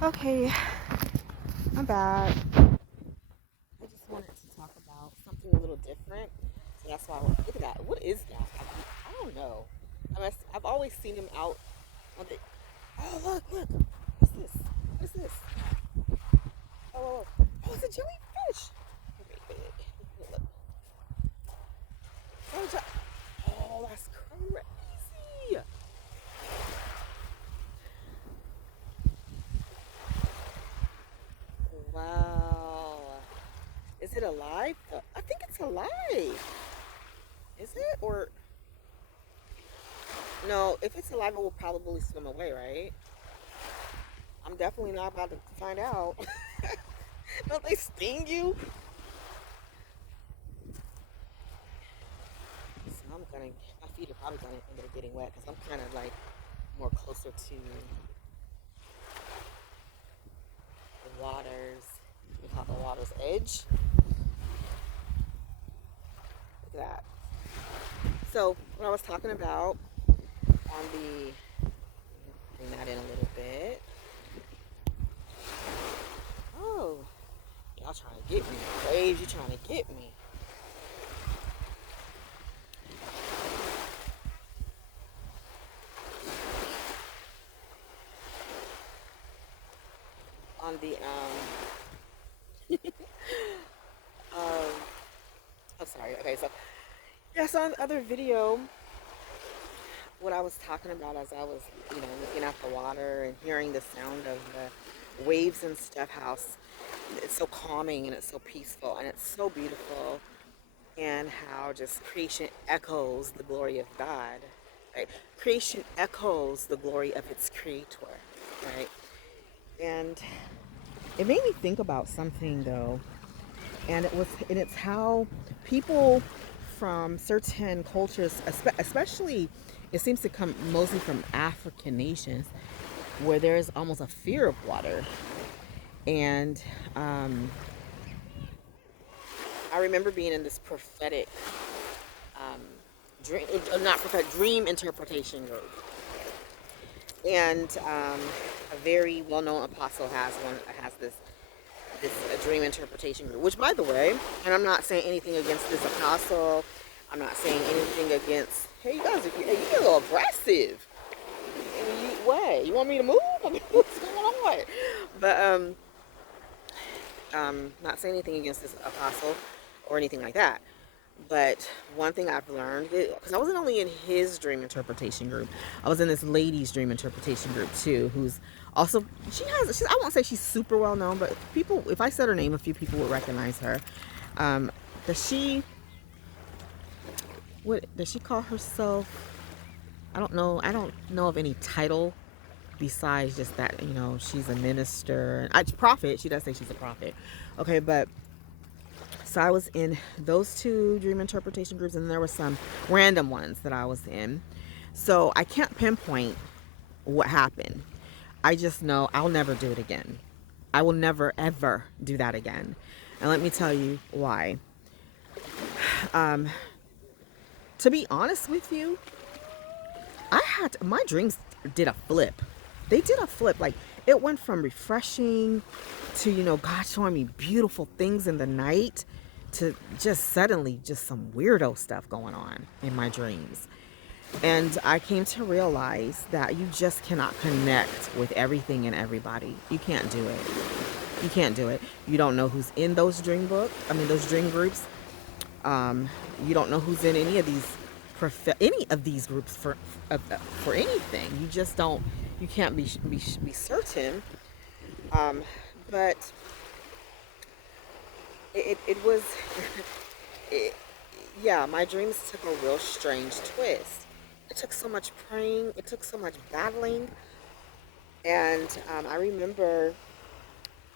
Okay, I'm back. I just wanted to talk about something a little different. So that's why look at that. What is that? I don't know. I've always seen him out on the. Oh look! What's this? What is this? Oh, it's a jellyfish. Wait. Look. Oh, that's crazy. Wow. Is it alive? I think it's alive. Is it or no? If it's alive, it will probably swim away, right? I'm definitely not about to find out. Don't they sting you? So my feet are probably gonna end up getting wet because I'm kind of like more closer to the waters. We call it the water's edge. Look at that. So what I was talking about on the, bring that in a little bit. Oh, y'all trying to get me? Waves, you trying to get me? On the um, I'm sorry. Okay, so yeah, so on the other video, what I was talking about as I was, looking at the water and hearing the sound of the waves and stuff, how it's so calming and it's so peaceful and it's so beautiful, and how just creation echoes the glory of God, right? Creation echoes the glory of its creator, right? And it made me think about something though, and it's how people from certain cultures, especially it seems to come mostly from African nations, where there is almost a fear of water. And I remember being in this prophetic um, dream, not prophetic, dream interpretation group, and a very well-known apostle has this dream interpretation group. Which, by the way, and I'm not saying anything against this apostle. I'm not saying anything against. Hey, you guys, you get a little aggressive. What? You want me to move? I mean, what's going on? But not saying anything against this apostle or anything like that. But one thing I've learned, because I wasn't only in his dream interpretation group, I was in this lady's dream interpretation group too, who's also, I won't say she's super well known, but people, if I said her name, a few people would recognize her. Um, does she, what, does she call herself? I don't know of any title besides just that, she's a minister. Prophet, she does say she's a prophet. Okay, but so I was in those two dream interpretation groups, and there were some random ones that I was in. So I can't pinpoint what happened. I just know I'll never do it again. I will never, ever do that again. And let me tell you why. Um, to be honest with you, my dreams did a flip. They did a flip. Like, it went from refreshing to, God showing me beautiful things in the night to just suddenly just some weirdo stuff going on in my dreams. And I came to realize that you just cannot connect with everything and everybody. You can't do it. You can't do it. You don't know who's in those those dream groups. You don't know who's in any of these groups for anything. You just don't. You can't be certain. Um, but it was, it, yeah. My dreams took a real strange twist. It took so much praying. It took so much battling. And I remember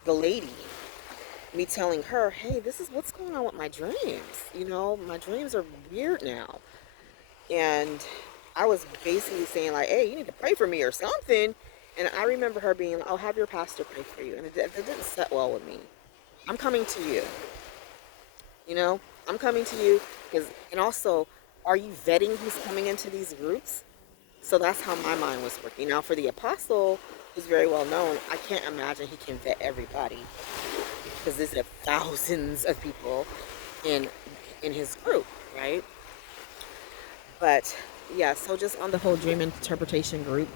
the lady, me telling her, "Hey, this is what's going on with my dreams. My dreams are weird now." And I was basically saying like, "Hey, you need to pray for me or something." And I remember her being like, "Oh, have your pastor pray for you." And it didn't set well with me. I'm coming to you. You know, I'm coming to you and also, are you vetting who's coming into these groups? So that's how my mind was working. Now, for the apostle, who's very well known, I can't imagine he can vet everybody because there's thousands of people in his group, right? But yeah, so just on the whole dream interpretation group,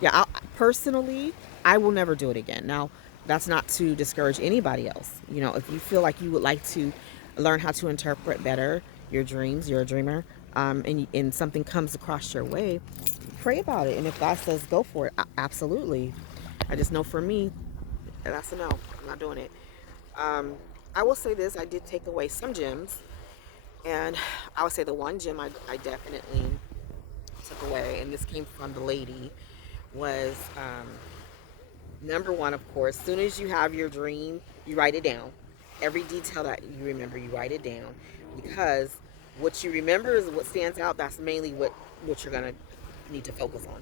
yeah, personally, I will never do it again. Now, that's not to discourage anybody else. You know, if you feel like you would like to learn how to interpret better your dreams, you're a dreamer, and something comes across your way, pray about it. And if God says go for it, absolutely. I just know for me, that's a no. I'm not doing it. Um, I will say this: I did take away some gems, and I would say the one gem I definitely took away, and this came from the lady, was number one, of course. As soon as you have your dream, you write it down. Every detail that you remember, you write it down, because what you remember is what stands out. That's mainly what you're gonna need to focus on.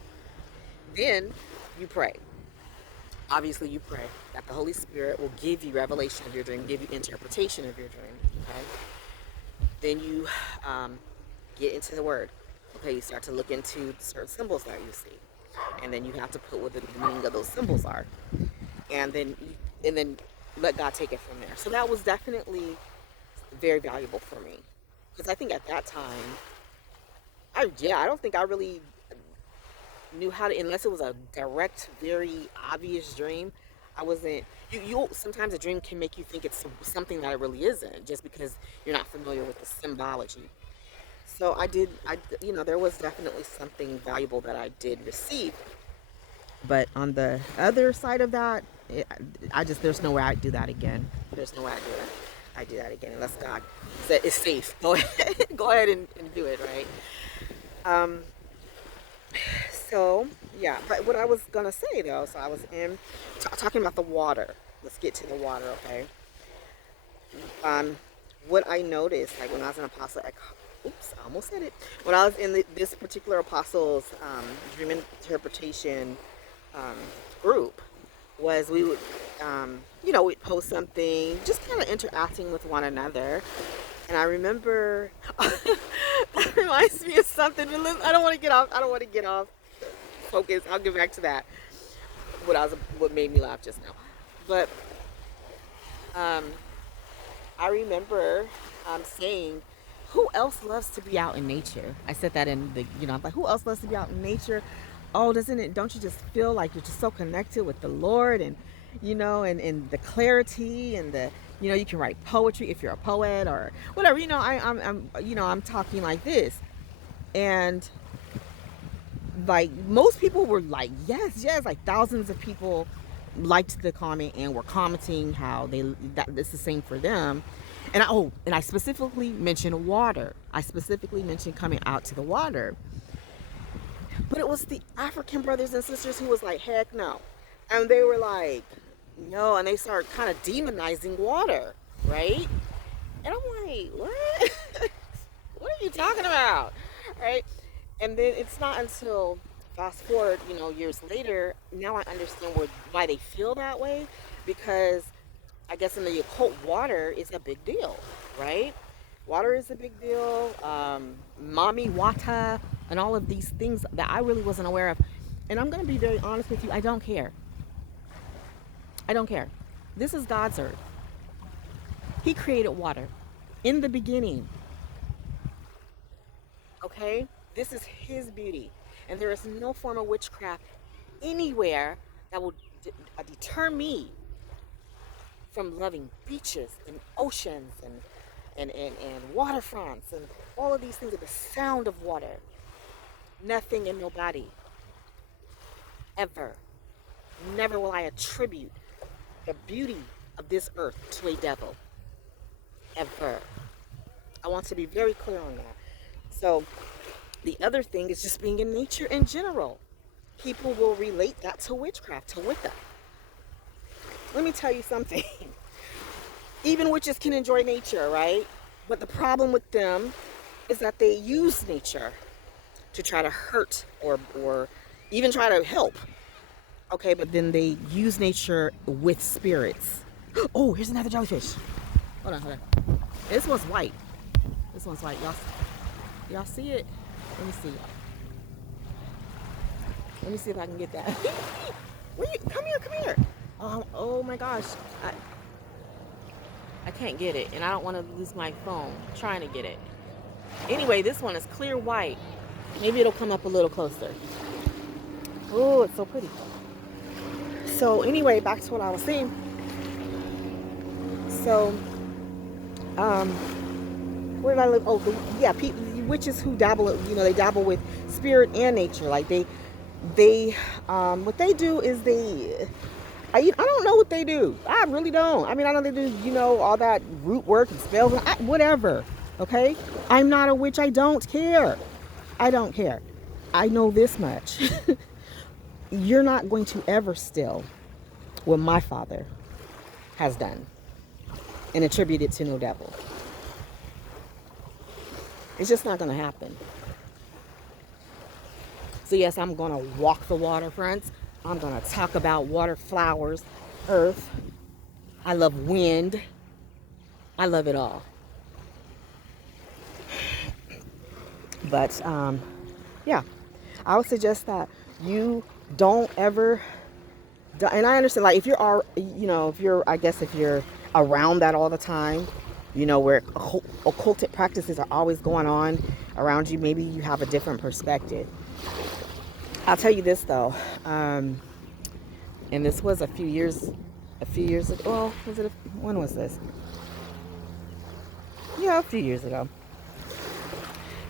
Then you pray. Obviously, you pray that the Holy Spirit will give you revelation of your dream, give you interpretation of your dream. Okay. Then you get into the Word. Okay, you start to look into certain symbols that you see, and then you have to put what the meaning of those symbols are, and then let God take it from there. So that was definitely very valuable for me, because I think at that time, I don't think I really knew how to, unless it was a direct, very obvious dream. I wasn't. You sometimes a dream can make you think it's something that it really isn't, just because you're not familiar with the symbology. So there was definitely something valuable that I did receive. But on the other side of that, there's no way I'd do that again. There's no way I do that again unless God said it's safe. Go ahead, go ahead and do it, right? Um, so yeah, but what I was gonna say though, so I was talking about the water. Let's get to the water, okay? Um, what I noticed, like when I was an apostle, oops, I almost said it. When I was in this particular apostles dream interpretation um, group, was we would, we'd post something, just kind of interacting with one another. And I remember, that reminds me of something. I don't want to get off. I don't want to get off focus. I'll get back to that. What made me laugh just now, but um, I remember saying, who else loves to be out in nature? I said that I'm like, who else loves to be out in nature? Oh, don't you just feel like you're just so connected with the Lord, and, and the clarity, and you can write poetry if you're a poet or whatever, I'm talking like this. And like most people were like, yes, like thousands of people liked the comment and were commenting how that it's the same for them. And I specifically mentioned water. I specifically mentioned coming out to the water. But it was the African brothers and sisters who was like, heck no. And they were like, no, and they started kind of demonizing water, right? And I'm like, what? What are you talking about? Right? And then it's not until fast forward, years later, now I understand why they feel that way, because I guess in the occult, water is a big deal, right? Water is a big deal. Mami wata and all of these things that I really wasn't aware of. And I'm going to be very honest with you. I don't care. I don't care. This is God's earth. He created water in the beginning. Okay? This is His beauty. And there is no form of witchcraft anywhere that will deter me from loving beaches and oceans and waterfronts and all of these things, with the sound of water. Nothing and nobody ever, never will I attribute the beauty of this earth to a devil. Ever. I want to be very clear on that. So the other thing is just being in nature in general. People will relate that to witchcraft, to Wicca. Let me tell you something. Even witches can enjoy nature, right? But the problem with them is that they use nature to try to hurt or even try to help. Okay, but then they use nature with spirits. Oh, here's another jellyfish. Hold on. This one's white. This one's white. Y'all see it? Let me see. Let me see if I can get that. Where you? Come here, come here. Oh my gosh. I can't get it, and I don't want to lose my phone trying to get it. Anyway, this one is clear white. Maybe it'll come up a little closer. Oh, it's so pretty. So anyway, back to what I was saying. So, where did I live? Oh, yeah, witches who dabble, they dabble with spirit and nature. Like what they do is I don't know what they do. I really don't. I mean, I know they do, all that root work and spells, whatever. Okay? I'm not a witch. I don't care. I don't care. I know this much. You're not going to ever steal what my father has done and attribute it to no devil. It's just not going to happen. So yes, I'm going to walk the waterfronts. I'm going to talk about water, flowers, earth. I love wind. I love it all. But yeah, I would suggest that you don't ever, and I understand, like, if you're around that all the time, where occultic practices are always going on around you, maybe you have a different perspective. I'll tell you this though, and this was a few years ago. Well, when was this? Yeah, a few years ago.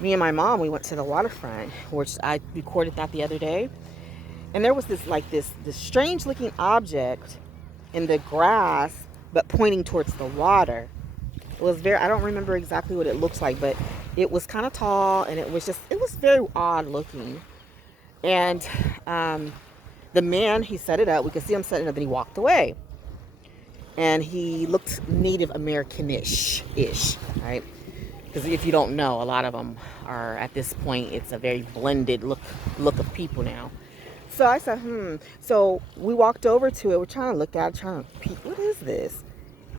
Me and my mom, we went to the waterfront, which I recorded that the other day. And there was this strange looking object in the grass, but pointing towards the water. It was I don't remember exactly what it looks like, but it was kind of tall, and it was very odd looking. And the man, he set it up. We could see him setting it up, and he walked away. And he looked Native American-ish, right? Because if you don't know, a lot of them are, at this point, it's a very blended look of people now. So I said, So we walked over to it. We're trying to look at it, trying to peek. What is this?